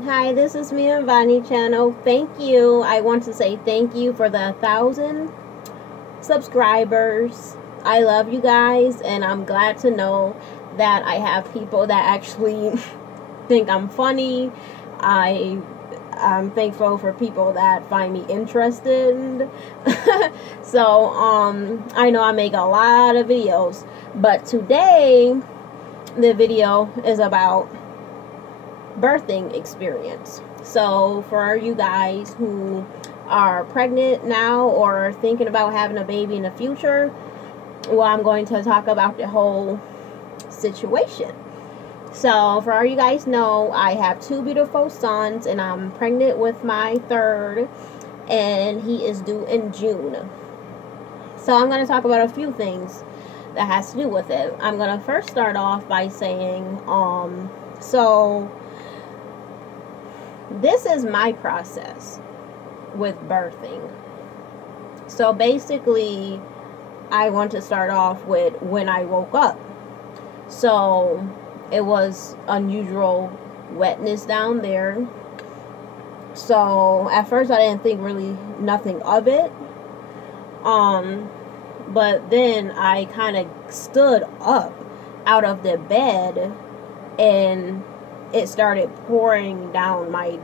Hi, this is me and Vani channel. Thank you. I want to say thank you for the 1,000 subscribers. I love you guys, and I'm glad to know that I have people that actually think I'm funny. I'm thankful for people that find me interested. So I know I make a lot of videos, but today the video is about birthing experience. So for you guys who are pregnant now or thinking about having a baby in the future, well, I'm going to talk about the whole situation. So for all you guys know, I have two beautiful sons, and I'm pregnant with my third, and he is due in June. So I'm going to talk about a few things that has to do with it. I'm going to first start off by saying, so this is my process with birthing. So basically, I want to start off with when I woke up. So it was unusual wetness down there. So at first I didn't think really nothing of it. But then I kind of stood up out of the bed, and it started pouring down my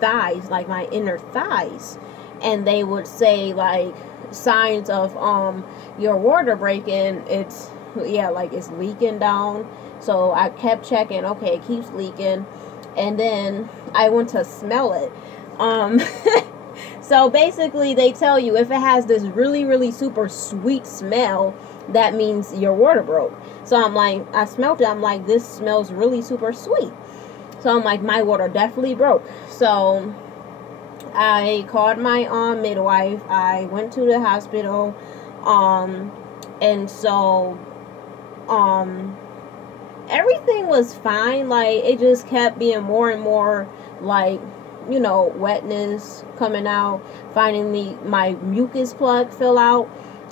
thighs, like my inner thighs. And they would say, like, signs of your water breaking. It's leaking down. So I kept checking. Okay, it keeps leaking. And then I went to smell it. So basically they tell you if it has this really, really super sweet smell, that means your water broke. So I'm like, I smelled it. I'm like, this smells really super sweet. So I'm like, my water definitely broke. So I called my midwife. I went to the hospital. And so everything was fine. Like, it just kept being more and more, like, wetness coming out. Finally, my mucus plug fell out,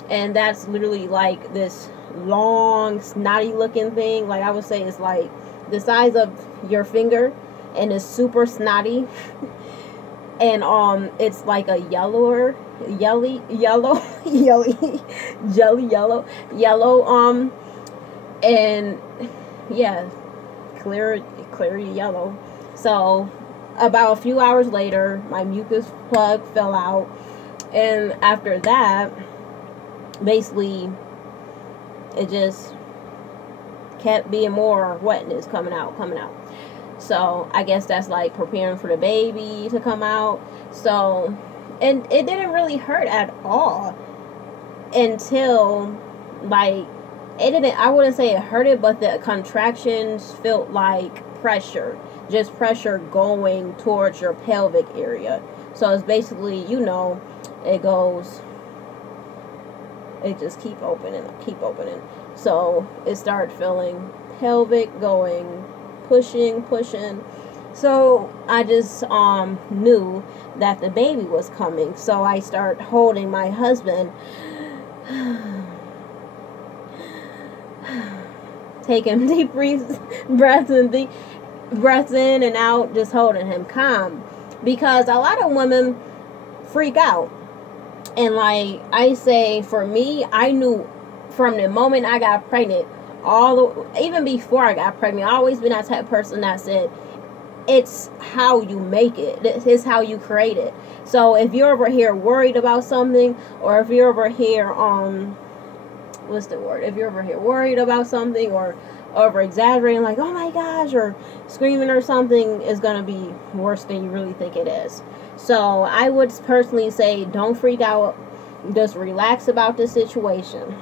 and that's literally like this long, snotty looking thing. Like, I would say it's like the size of your finger, and it's super snotty. And it's like a yellow jelly yellow, and yeah, clear yellow. So about a few hours later, my mucus plug fell out, and after that, basically, it just kept being more wetness coming out. So I guess that's like preparing for the baby to come out. So, and it didn't really hurt at all until, like, it didn't, I wouldn't say it hurted, but the contractions felt like pressure, just pressure going towards your pelvic area. So it's basically, it goes, it just keep opening. So it started feeling pelvic going, pushing. So I just knew that the baby was coming. So I start holding my husband, taking deep breaths in and out, just holding him calm, because a lot of women freak out. And like I say, for me, I knew from the moment I got pregnant, even before I got pregnant, I always been that type of person that said, it's how you make it. It's how you create it. So if you're over here worried about something, or if you're over here, if you're over here worried about something, or over exaggerating, like, oh my gosh, or screaming or something, is going to be worse than you really think it is. So I would personally say, don't freak out. Just relax about the situation.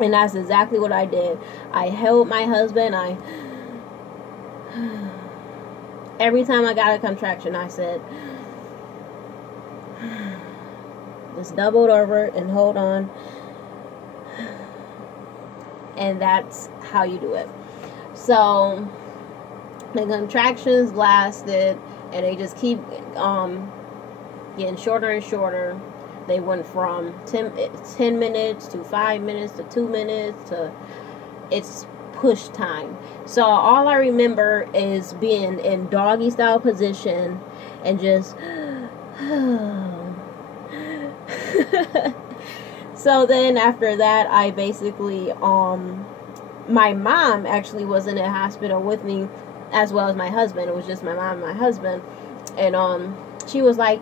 And that's exactly what I did. I held my husband. Every time I got a contraction, I said, just doubled over and hold on. And that's how you do it. So the contractions lasted, and they just keep getting shorter and shorter. They went from 10 minutes to 5 minutes to 2 minutes to, it's push time. So all I remember is being in doggy style position and just so then after that, I basically my mom actually was in a hospital with me, as well as my husband. It was just my mom and my husband. And she was like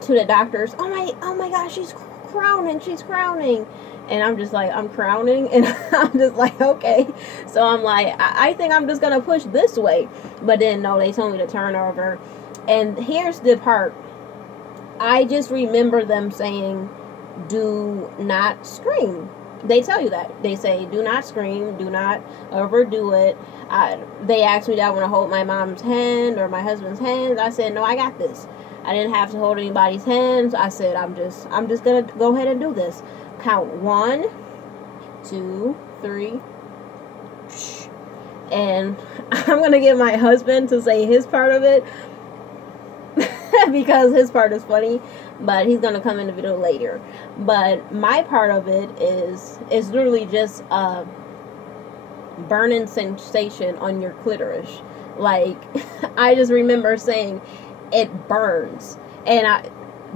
to the doctors, oh my gosh, she's crowning. And I'm just like, I'm crowning? And I'm just like, okay. So I'm like, I think I'm just gonna push this way. But then no, they told me to turn over. And here's the part. I just remember them saying, do not scream. They tell you that. They say, do not scream, do not overdo it. They asked me, do I want to hold my mom's hand or my husband's hand? I said, no, I got this. I didn't have to hold anybody's hands. I said, I'm just gonna go ahead and do this. Count 1, 2, 3, and I'm gonna get my husband to say his part of it because his part is funny, but he's gonna come in the video later. But my part of it is literally just a burning sensation on your clitoris. Like, I just remember saying it burns, and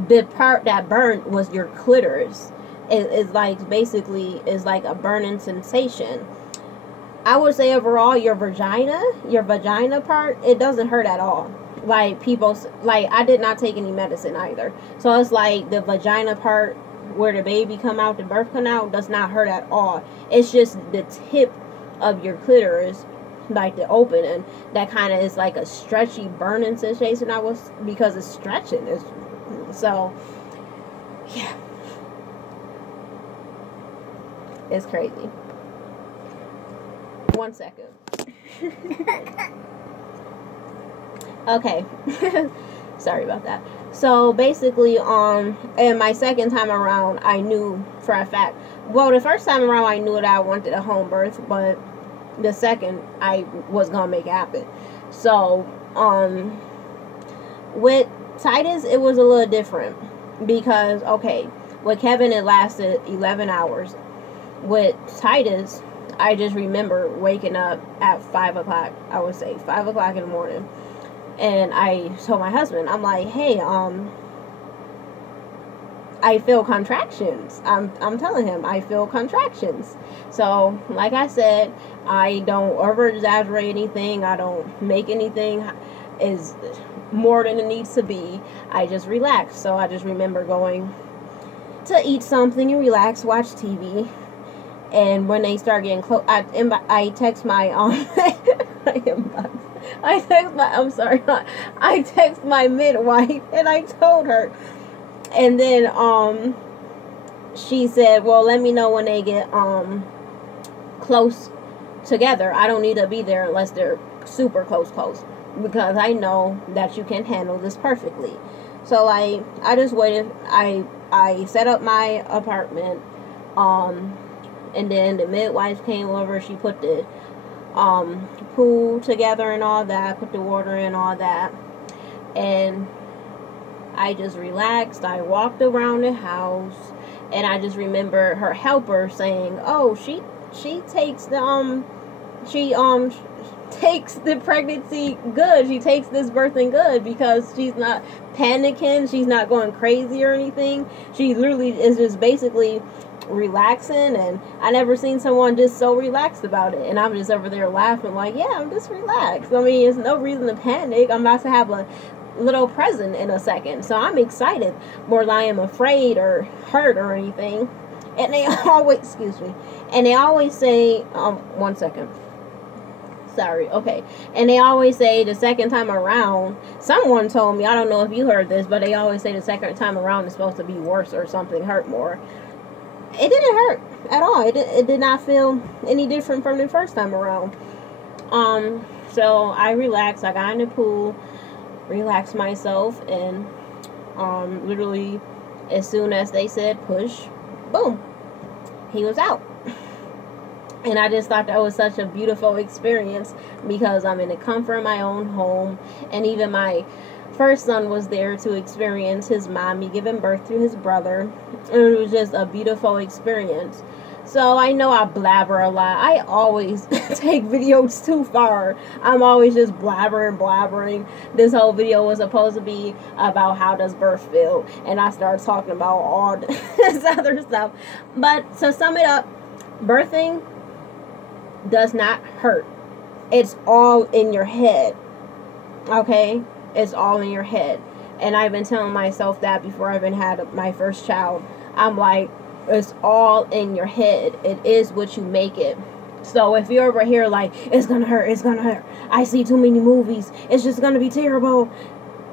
the part that burned was your clitoris. Is like basically is like a burning sensation. I would say overall your vagina part, it doesn't hurt at all. Like people, like I did not take any medicine either. So it's like the vagina part where the baby come out, the birth canal does not hurt at all. It's just the tip of your clitoris, like the opening, that kind of is like a stretchy burning sensation. Because it's stretching. So yeah. It's crazy. 1 second. Okay. Sorry about that. So basically, and my second time around, I knew for a fact. Well, the first time around, I knew that I wanted a home birth, but the second, I was gonna make it happen. So, with Titus, it was a little different because, okay, with Kevin, it lasted 11 hours. With Titus, I just remember waking up at 5 o'clock, I would say 5 o'clock in the morning, and I told my husband, I'm like, hey, I feel contractions. I'm telling him I feel contractions. So, like I said, I don't over exaggerate anything. I don't make anything is more than it needs to be. I just relax. So I just remember going to eat something and relax, watch TV. And when they start getting close, I text my I text my midwife, and I told her, and then she said, well, let me know when they get close together. I don't need to be there unless they're super close, because I know that you can handle this perfectly. So I just waited. I set up my apartment, and then the midwife came over. She put the pool together and all that, put the water in, all that, and I just relaxed. I walked around the house, and I just remember her helper saying, "Oh, she takes the takes the pregnancy good. She takes this birthing good because she's not panicking. She's not going crazy or anything. She literally is just basically relaxing." And I never seen someone just so relaxed about it. And I'm just over there laughing like, yeah, I'm just relaxed. I mean, there's no reason to panic. I'm about to have a little present in a second. So I'm excited more than I am afraid or hurt or anything. And they always, excuse me, and they always say, 1 second. Sorry, okay. And they always say the second time around, someone told me, I don't know if you heard this, but they always say the second time around is supposed to be worse or something, hurt more. It didn't hurt at all. It did not feel any different from the first time around. So I relaxed. I got in the pool, relaxed myself, and literally as soon as they said push, boom, he was out. And I just thought that was such a beautiful experience because I'm in the comfort of my own home. And even my first son was there to experience his mommy giving birth to his brother. And it was just a beautiful experience. So I know I blabber a lot. I always take videos too far. I'm always just blabbering. This whole video was supposed to be about how does birth feel, and I started talking about all this other stuff. But to sum it up, birthing does not hurt. It's all in your head. Okay? It's all in your head. And I've been telling myself that before I even had my first child. I'm like, it's all in your head. It is what you make it. So if you're over here like, it's gonna hurt, I see too many movies, it's just gonna be terrible.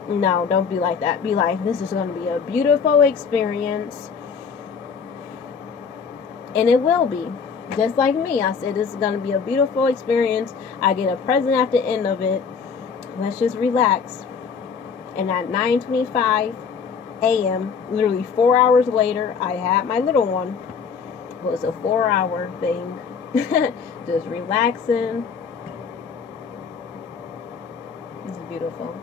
No, don't be like that. Be like, this is gonna be a beautiful experience. And it will be. Just like me. I said this is gonna be a beautiful experience. I get a present at the end of it. Let's just relax. And at 9:25 a.m., literally 4 hours later, I had my little one. It was a 4-hour thing. Just relaxing. It's beautiful.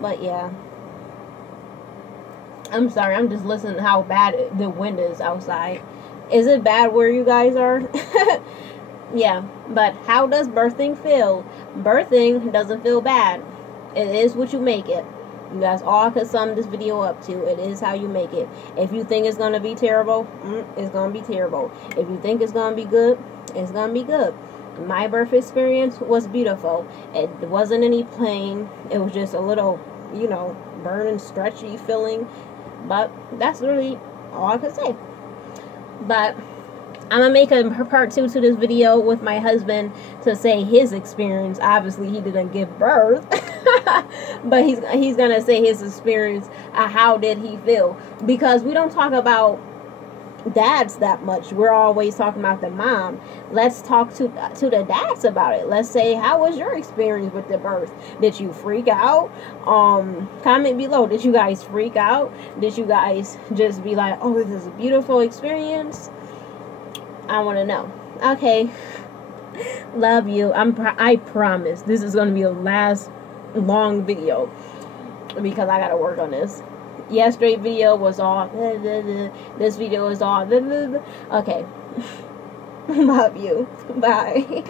But yeah. I'm sorry, I'm just listening to how bad the wind is outside. Is it bad where you guys are? Yeah, but how does birthing feel? Birthing doesn't feel bad. It is what you make it. You guys all could sum this video up to. It is how you make it. If you think it's going to be terrible, it's going to be terrible. If you think it's going to be good, it's going to be good. My birth experience was beautiful. It wasn't any pain. It was just a little, burning, stretchy feeling. But that's really all I could say. But I'm going to make a part 2 to this video with my husband to say his experience. Obviously, he didn't give birth. But he's going to say his experience. How did he feel? Because we don't talk about dads that much. We're always talking about the mom. Let's talk to the dads about it. Let's say, how was your experience with the birth? Did you freak out? Comment below. Did you guys freak out? Did you guys just be like, oh, this is a beautiful experience? I want to know. Okay. Love you. I promise this is going to be the last long video because I got to work on this. Yesterday's video was all this video is all okay. Love you. Bye.